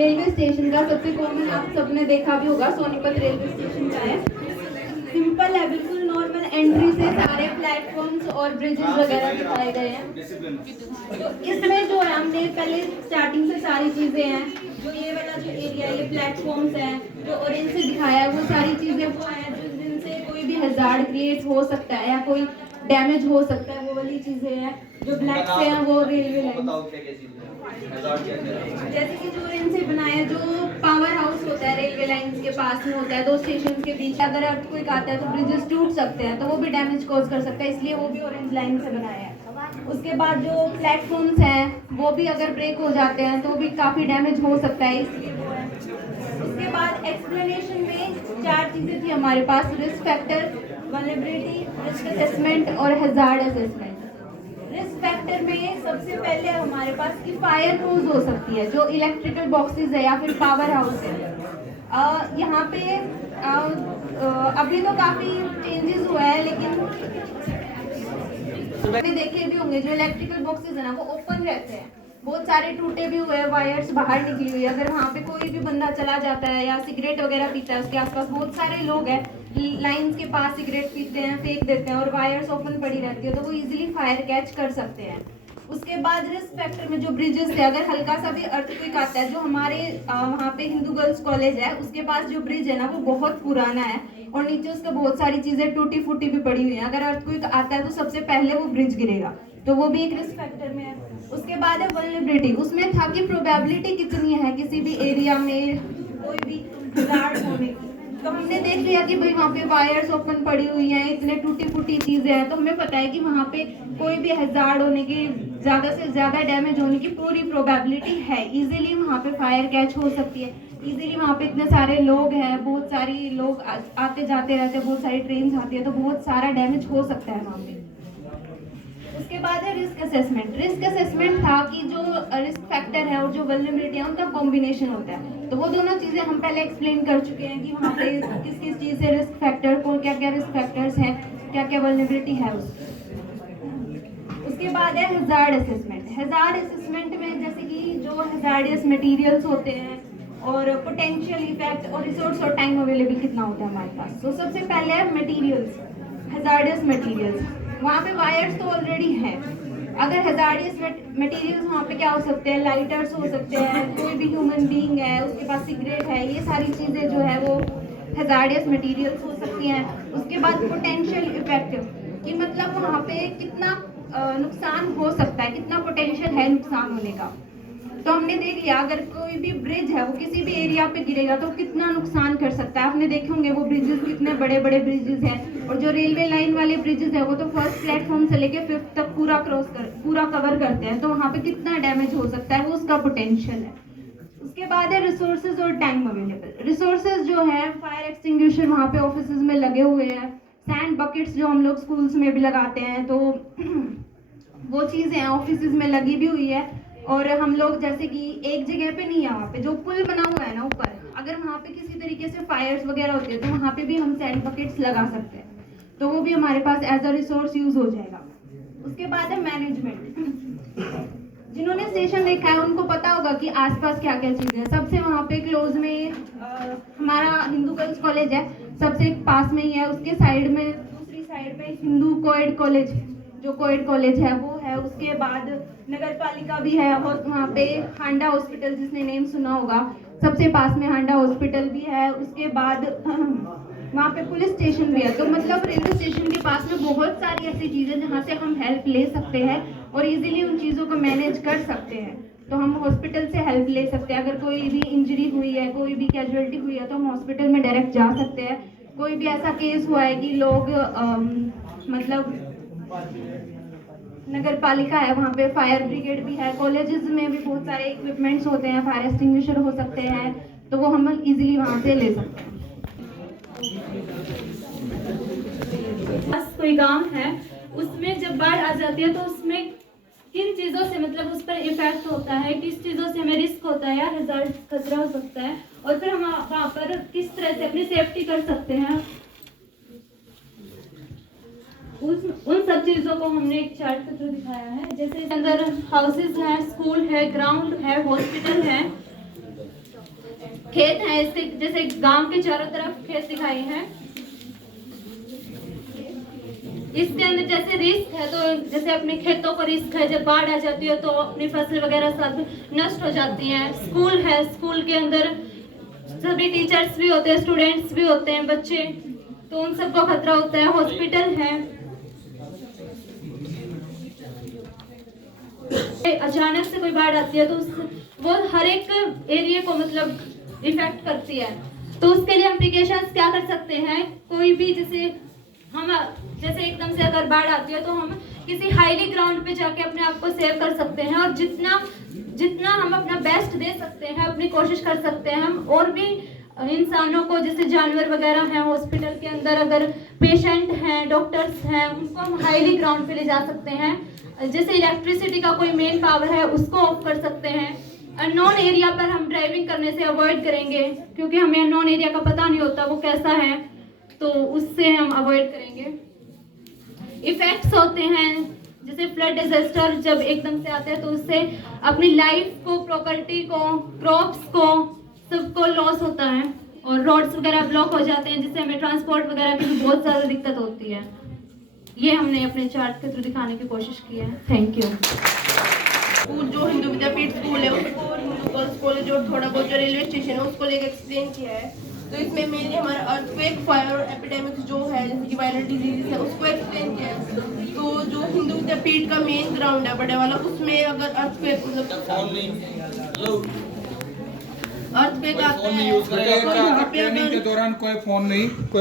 Railway station का सबसे common आप सबने देखा भी होगा, सोनीपत रेलवे स्टेशन का है। सिंपल है, बिल्कुल नॉर्मल एंट्री से सारे प्लेटफॉर्म्स और ब्रिजेस वगैरह दिखाए गए हैं। तो इसमें जो है हमने पहले स्टार्टिंग से सारी चीजें हैं, जो ये वाला जो एरिया ये प्लेटफॉर्म्स है, जो ऑरेंज से दिखाया है वो सारी चीजें वो हैं जिनसे कोई भी हजार्ड क्रिएट हो सकता है या कोई डैमेज हो सकता है, वो वाली चीजें हैं। जो ब्लैक से हैं वो रेलवे लाइन, जैसे कि जो इनसे बनाया, जो पावर हाउस होता है रेलवे लाइंस के पास में होता है, दो स्टेशन के बीच, अगर अर्थक्वेक आता है तो ब्रिजेस टूट सकते हैं, तो वो भी डैमेज कॉज कर सकता है, इसलिए वो भी ऑरेंज लाइन से बनाया है। उसके बाद जो प्लेटफॉर्म्स हैं वो भी अगर ब्रेक हो जाते हैं तो भी काफी डैमेज हो सकता है, इसलिए वो है। उसके बाद एक्सप्लेनेशन में 4 चीजें थी हमारे पास: risk factor, vulnerability, risk assessment और हैजार्ड असेसमेंट। रिस्क फैक्टर में सबसे पहले हमारे पास की फायर क्रूज हो सकती है, जो इलेक्ट्रिकल बॉक्सेस है या फिर पावर हाउस है। यहाँ पे अभी तो काफी चेंजेस हुआ है, लेकिन आपने देखे भी होंगे जो इलेक्ट्रिकल बॉक्सेस है ना वो ओपन रहते हैं, बहुत सारे टूटे भी हुए हैं, वायर्स बाहर निकली हुई है। अगर वहाँ पे कोई भी बंदा चला जाता है या सिगरेट वगैरह पीता है, उसके आसपास बहुत सारे लोग हैं, लाइंस के पास सिगरेट पीते हैं, फेंक देते हैं और वायर्स ओपन पड़ी रहती है, तो वो इजीली फायर कैच कर सकते हैं। उसके बाद रिस्क फैक्टर में जो ब्रिजेस है, अगर हल्का सा भी अर्थक्वेक आता है, जो हमारे वहाँ पे हिंदू गर्ल्स कॉलेज है उसके पास जो ब्रिज है ना वो बहुत पुराना है और नीचे उसका बहुत सारी चीजें टूटी फूटी भी पड़ी हुई है। अगर अर्थक्वेक आता है तो सबसे पहले वो ब्रिज गिरेगा, तो वो भी एक रिस्क फैक्टर में है। उसके बाद है वल्नरेबिलिटी, उसमें था कि प्रोबेबिलिटी कितनी है किसी भी एरिया में कोई भी हजार्ड होने की। तो हमने देख लिया कि भाई वहाँ पे वायर्स ओपन पड़ी हुई हैं, इतने टूटी फूटी चीजें हैं, तो हमें पता है कि वहाँ पे कोई भी हजार्ड होने की, ज्यादा से ज्यादा डैमेज होने की पूरी प्रोबेबिलिटी है। इजीली वहाँ पे फायर कैच हो सकती है, इजीली वहाँ पे इतने सारे लोग हैं, बहुत सारी लोग आते जाते रहते हैं, बहुत सारी ट्रेन आती है, तो बहुत सारा डैमेज हो सकता है वहाँ पे। उसके बाद है रिस्क असेसमेंट। रिस्क असेसमेंट था कि जो रिस्क फैक्टर है और जो वल्नरेबिलिटी है उनका कॉम्बिनेशन होता है, तो वो दोनों चीजें हम पहले एक्सप्लेन कर चुके हैं कि वहाँ पे किस किस चीज से रिस्क फैक्टर को, क्या क्या रिस्क फैक्टर्स हैं, क्या क्या वल्नरेबिलिटी है उसकी। उसके बाद है हैजार्ड असेसमेंट। हैजार्ड असेसमेंट में जैसे कि जो हैजार्डियस मटेरियल्स होते हैं और पोटेंशियल इफेक्ट और रिसोर्स और टाइम अवेलेबल कितना होता है हमारे पास। तो सबसे पहले है मटेरियल्स, हैजार्डियस मटेरियल्स। वहाँ पे वायर्स तो ऑलरेडी हैं, अगर हैजार्डियस मटेरियल्स वहाँ पे क्या हो सकते हैं, लाइटर्स हो सकते हैं, कोई भी ह्यूमन बीइंग है उसके पास सिगरेट है, ये सारी चीज़ें जो है वो हैजार्डियस मटेरियल्स हो सकती हैं। उसके बाद पोटेंशियल इफेक्ट, कि मतलब वहाँ पे कितना नुकसान हो सकता है, कितना पोटेंशियल है नुकसान होने का। तो हमने देख लिया अगर कोई भी ब्रिज है वो किसी भी एरिया पे गिरेगा तो कितना नुकसान कर सकता है। आपने देखे होंगे वो ब्रिजेस कितने बड़े बड़े ब्रिजेस हैं, और जो रेलवे लाइन वाले ब्रिजेस है वो तो फर्स्ट प्लेटफॉर्म से लेके 5th तक पूरा कवर करते हैं, तो वहाँ पे कितना डैमेज हो सकता है वो उसका पोटेंशियल है। उसके बाद है रिसोर्सेज और टाइम अवेलेबल। रिसोर्सेज जो है फायर एक्सटिंग्विशर वहाँ पे ऑफिस में लगे हुए हैं, सैंड बकेट्स जो हम लोग स्कूल्स में भी लगाते हैं, तो वो चीज़ें ऑफिस में लगी भी हुई है। और हम लोग जैसे कि एक जगह पे नहीं है, वहाँ पे जो पुल बना हुआ है ना ऊपर, अगर वहाँ पे किसी तरीके से फायर्स वगैरह होती है तो वहाँ पे भी हम सैंड बकेट्स लगा सकते हैं, तो वो भी हमारे पास एज अ रिसोर्स यूज हो जाएगा। उसके बाद है मैनेजमेंट। जिन्होंने स्टेशन देखा है उनको पता होगा कि आसपास क्या क्या चीज़ें हैं। सबसे वहाँ पे क्लोज में हमारा हिंदू गर्ल्स कॉलेज है, सबसे पास में ही है। उसके साइड में, दूसरी साइड में हिंदू कोएड कॉलेज, जो कोएड कॉलेज है वो है। उसके बाद नगर पालिका भी है, और वहाँ पे हांडा हॉस्पिटल, जिसने नेम सुना होगा, सबसे पास में हांडा हॉस्पिटल भी है। उसके बाद वहाँ पे पुलिस स्टेशन भी है। तो मतलब रेलवे स्टेशन के पास में बहुत सारी ऐसी चीज़ें जहाँ से हम हेल्प ले सकते हैं और इजीली उन चीज़ों को मैनेज कर सकते हैं। तो हम हॉस्पिटल से हेल्प ले सकते हैं, अगर कोई भी इंजरी हुई है, कोई भी कैजुअलिटी हुई है, तो हम हॉस्पिटल में डायरेक्ट जा सकते हैं। कोई भी ऐसा केस हुआ है कि लोग मतलब नगर पालिका है, वहाँ पे फायर ब्रिगेड भी है, कॉलेजेस में भी बहुत सारे इक्विपमेंट्स होते हैं, फायर एक्सटिंग्विशर हो सकते हैं, तो वो हम इजीली वहाँ से ले सकते हैं। बस कोई गांव है, उसमें जब बाढ़ आ जाती है तो उसमें किन चीज़ों से मतलब उस पर इफेक्ट होता है, किस चीज़ों से हमें रिस्क होता है या हज़ार्ड खतरा हो सकता है, और फिर हम वहाँ पर किस तरह से अपनी सेफ्टी कर सकते हैं, उन सब चीज़ों को हमने एक चार्ट के थ्रू दिखाया है। जैसे अंदर हाउसेज हैं, स्कूल है, ग्राउंड है, हॉस्पिटल है, खेत हैं, इसके जैसे गांव के चारों तरफ खेत दिखाए हैं। इसके अंदर जैसे रिस्क है, तो जैसे अपने खेतों को रिस्क है, जब बाढ़ आ जाती है तो अपनी फसल वगैरह सब नष्ट हो जाती हैं। स्कूल है, स्कूल के अंदर सभी टीचर्स भी होते हैं, स्टूडेंट्स भी होते हैं, बच्चे, तो उन सबको खतरा होता है। हॉस्पिटल है, अचानक से कोई बाढ़ आती है तो वो हर एक एरिया को मतलब इफेक्ट करती है। तो उसके लिए हम प्रिकॉशंस क्या कर सकते हैं, कोई भी जैसे एकदम से अगर बाढ़ आती है तो हम किसी हाईली ग्राउंड पे जाके अपने आप को सेव कर सकते हैं, और जितना हम अपना बेस्ट दे सकते हैं, अपनी कोशिश कर सकते हैं। हम और भी इंसानों को, जैसे जानवर वगैरह हैं हॉस्पिटल के अंदर, अगर पेशेंट हैं, डॉक्टर्स हैं, उनको हम हाईली ग्राउंड पे ले जा सकते हैं। जैसे इलेक्ट्रिसिटी का कोई मेन पावर है उसको ऑफ कर सकते हैं। अननोन एरिया पर हम ड्राइविंग करने से अवॉइड करेंगे, क्योंकि हमें अननोन एरिया का पता नहीं होता वो कैसा है, तो उससे हम अवॉइड करेंगे। इफेक्ट्स होते हैं जैसे फ्लड डिजास्टर जब एकदम से आते हैं, तो उससे अपनी लाइफ को, प्रॉपर्टी को, क्रॉप्स को, सबको लॉस होता है, और रोड्स वगैरह ब्लॉक हो जाते हैं, जिससे हमें ट्रांसपोर्ट वगैरह की भी बहुत ज़्यादा दिक्कत होती है। ये हमने अपने चार्ट के थ्रू दिखाने की कोशिश की है। Thank you. स्कूल जो हिंदू विद्यापीठ स्कूल है उसको, और हिंदू गर्ल्स कॉलेज जो थोड़ा बहुत जो रेलवे स्टेशन है उसको लेकर एक्सप्लेन किया है। तो इसमें मेनली हमारा अर्थक्वेक, फायर और एपिडेमिक्स जो है, जैसे कि वायरल डिजीज है, उसको एक्सप्लेन किया है। तो जो हिंदू विद्यापीठ का मेन ग्राउंड है बड़े वाला, उसमें अगर अर्थक्वेक मतलब अर्थक्वेक आता है तो यहाँ पे ट्रेनिंग के दौरान कोई फोन नहीं, कोई